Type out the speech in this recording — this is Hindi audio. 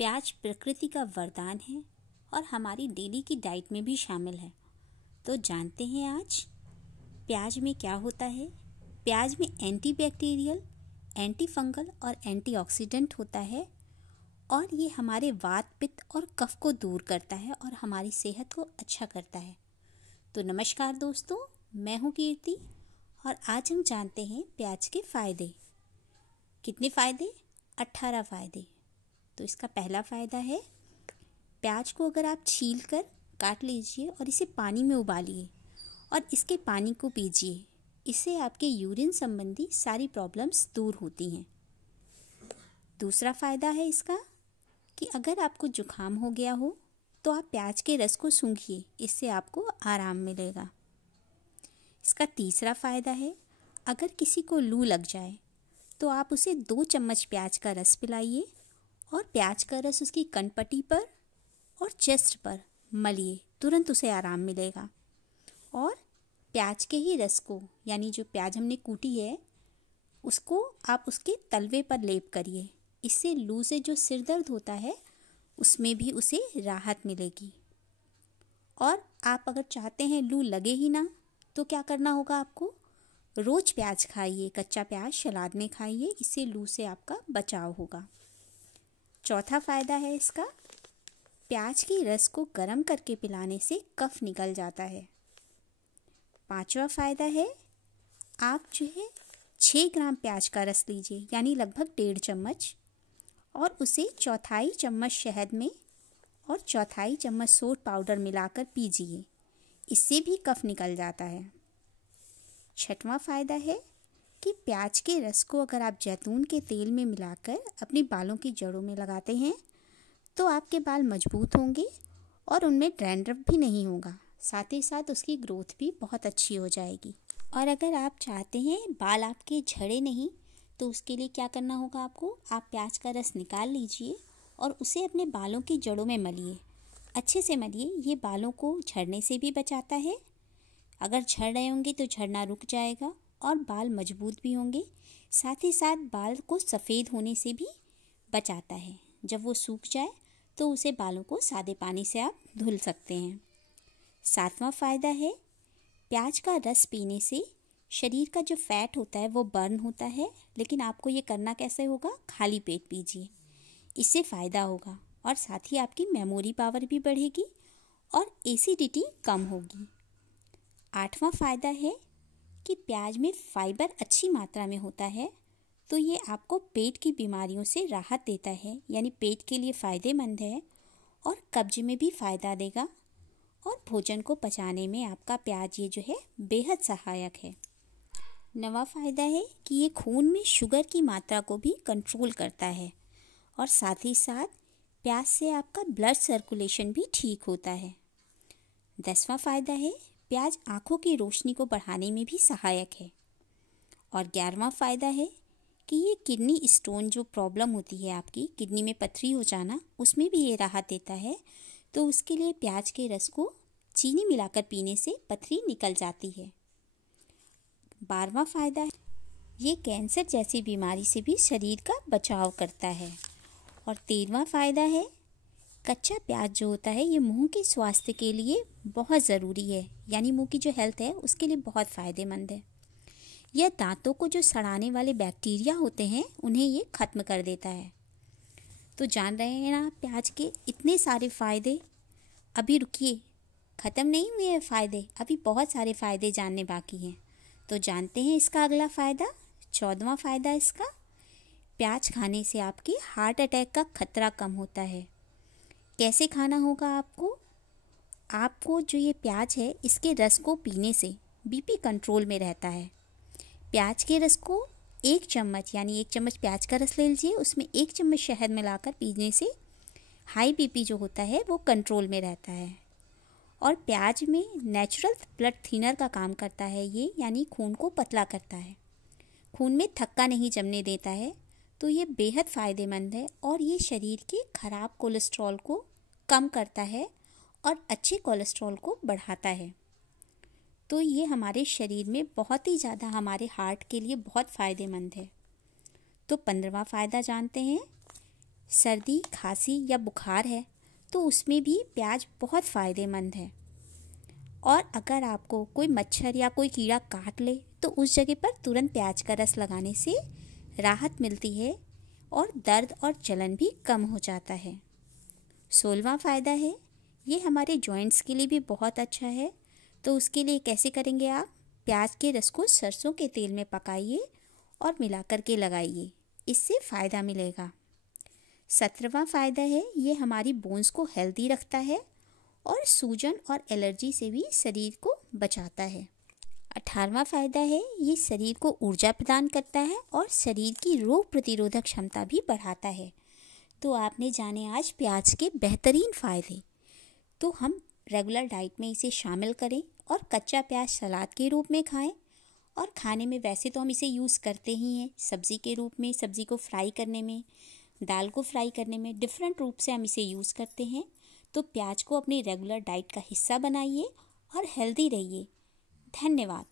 प्याज प्रकृति का वरदान है और हमारी डेली की डाइट में भी शामिल है। तो जानते हैं आज प्याज में क्या होता है। प्याज में एंटीबैक्टीरियल, एंटी फंगल और एंटीऑक्सीडेंट होता है और ये हमारे वात, पित्त और कफ को दूर करता है और हमारी सेहत को अच्छा करता है। तो नमस्कार दोस्तों, मैं हूँ कीर्ति और आज हम जानते हैं प्याज के फ़ायदे। कितने फ़ायदे? 18 फ़ायदे। तो इसका पहला फ़ायदा है, प्याज को अगर आप छील कर काट लीजिए और इसे पानी में उबालिए और इसके पानी को पीजिए। इससे आपके यूरिन संबंधी सारी प्रॉब्लम्स दूर होती हैं। दूसरा फ़ायदा है इसका कि अगर आपको जुकाम हो गया हो तो आप प्याज के रस को सूंघिए, इससे आपको आराम मिलेगा। इसका तीसरा फ़ायदा है, अगर किसी को लू लग जाए तो आप उसे 2 चम्मच प्याज का रस पिलाइए और प्याज का रस उसकी कनपट्टी पर और चेस्ट पर मलिए, तुरंत उसे आराम मिलेगा। और प्याज के ही रस को, यानी जो प्याज हमने कूटी है, उसको आप उसके तलवे पर लेप करिए। इससे लू से जो सिर दर्द होता है उसमें भी उसे राहत मिलेगी। और आप अगर चाहते हैं लू लगे ही ना, तो क्या करना होगा आपको? रोज़ प्याज खाइए, कच्चा प्याज सलाद में खाइए, इससे लू से आपका बचाव होगा। चौथा फ़ायदा है इसका, प्याज की रस को गर्म करके पिलाने से कफ निकल जाता है। पांचवा फ़ायदा है, आप जो है 6 ग्राम प्याज का रस लीजिए, यानी लगभग 1.5 चम्मच, और उसे 1/4 चम्मच शहद में और 1/4 चम्मच सोंठ पाउडर मिलाकर पीजिए। इससे भी कफ निकल जाता है। छठवां फ़ायदा है कि प्याज के रस को अगर आप जैतून के तेल में मिलाकर अपने बालों की जड़ों में लगाते हैं तो आपके बाल मजबूत होंगे और उनमें डैंड्रफ भी नहीं होगा। साथ ही साथ उसकी ग्रोथ भी बहुत अच्छी हो जाएगी। और अगर आप चाहते हैं बाल आपके झड़े नहीं, तो उसके लिए क्या करना होगा आपको? आप प्याज का रस निकाल लीजिए और उसे अपने बालों की जड़ों में मलिए, अच्छे से मलिए। ये बालों को झड़ने से भी बचाता है। अगर झड़ रहे होंगे तो झड़ना रुक जाएगा और बाल मजबूत भी होंगे। साथ ही साथ बाल को सफ़ेद होने से भी बचाता है। जब वो सूख जाए तो उसे बालों को सादे पानी से आप धुल सकते हैं। सातवां फ़ायदा है, प्याज का रस पीने से शरीर का जो फैट होता है वो बर्न होता है। लेकिन आपको ये करना कैसे होगा? खाली पेट पीजिए, इससे फ़ायदा होगा। और साथ ही आपकी मेमोरी पावर भी बढ़ेगी और एसिडिटी कम होगी। आठवां फ़ायदा है कि प्याज में फाइबर अच्छी मात्रा में होता है, तो ये आपको पेट की बीमारियों से राहत देता है, यानी पेट के लिए फ़ायदेमंद है और कब्ज में भी फ़ायदा देगा। और भोजन को पचाने में आपका प्याज ये जो है बेहद सहायक है। नवा फ़ायदा है कि ये खून में शुगर की मात्रा को भी कंट्रोल करता है और साथ ही साथ प्याज से आपका ब्लड सर्कुलेशन भी ठीक होता है। 10वां फ़ायदा है, प्याज आँखों की रोशनी को बढ़ाने में भी सहायक है। और 11वां फ़ायदा है कि ये किडनी स्टोन जो प्रॉब्लम होती है आपकी, किडनी में पथरी हो जाना, उसमें भी ये राहत देता है। तो उसके लिए प्याज के रस को चीनी मिलाकर पीने से पथरी निकल जाती है। 12वां फ़ायदा है, ये कैंसर जैसी बीमारी से भी शरीर का बचाव करता है। और 13वां फ़ायदा है, कच्चा प्याज जो होता है ये मुंह के स्वास्थ्य के लिए बहुत ज़रूरी है, यानी मुंह की जो हेल्थ है उसके लिए बहुत फ़ायदेमंद है। यह दांतों को जो सड़ाने वाले बैक्टीरिया होते हैं उन्हें ये ख़त्म कर देता है। तो जान रहे हैं ना प्याज के इतने सारे फ़ायदे। अभी रुकिए, ख़त्म नहीं हुए हैं फ़ायदे, अभी बहुत सारे फ़ायदे जानने बाकी हैं। तो जानते हैं इसका अगला फ़ायदा। 14वां फ़ायदा इसका, प्याज खाने से आपके हार्ट अटैक का खतरा कम होता है। कैसे खाना होगा आपको? आपको जो ये प्याज है इसके रस को पीने से बीपी कंट्रोल में रहता है। प्याज के रस को 1 चम्मच, यानी 1 चम्मच प्याज का रस ले लीजिए, उसमें 1 चम्मच शहद मिलाकर पीने से हाई बीपी जो होता है वो कंट्रोल में रहता है। और प्याज में नेचुरल ब्लड थिनर का काम करता है ये, यानी खून को पतला करता है, खून में थक्का नहीं जमने देता है। तो ये बेहद फ़ायदेमंद है और ये शरीर के ख़राब कोलेस्ट्रॉल को कम करता है और अच्छे कोलेस्ट्रॉल को बढ़ाता है। तो ये हमारे शरीर में बहुत ही ज़्यादा, हमारे हार्ट के लिए बहुत फ़ायदेमंद है। तो 15वां फ़ायदा जानते हैं, सर्दी, खांसी या बुखार है तो उसमें भी प्याज बहुत फ़ायदेमंद है। और अगर आपको कोई मच्छर या कोई कीड़ा काट ले तो उस जगह पर तुरंत प्याज का रस लगाने से राहत मिलती है और दर्द और जलन भी कम हो जाता है। 16वां फ़ायदा है, ये हमारे जॉइंट्स के लिए भी बहुत अच्छा है। तो उसके लिए कैसे करेंगे आप? प्याज के रस को सरसों के तेल में पकाइए और मिला कर के लगाइए, इससे फ़ायदा मिलेगा। 17वां फ़ायदा है, ये हमारी बोन्स को हेल्दी रखता है और सूजन और एलर्जी से भी शरीर को बचाता है। 18वां फ़ायदा है, ये शरीर को ऊर्जा प्रदान करता है और शरीर की रोग प्रतिरोधक क्षमता भी बढ़ाता है। तो आपने जाने आज प्याज के बेहतरीन फ़ायदे। तो हम रेगुलर डाइट में इसे शामिल करें और कच्चा प्याज सलाद के रूप में खाएं। और खाने में वैसे तो हम इसे यूज़ करते ही हैं, सब्ज़ी के रूप में, सब्ज़ी को फ्राई करने में, दाल को फ्राई करने में, डिफरेंट रूप से हम इसे यूज़ करते हैं। तो प्याज को अपनी रेगुलर डाइट का हिस्सा बनाइए और हेल्दी रहिए। धन्यवाद।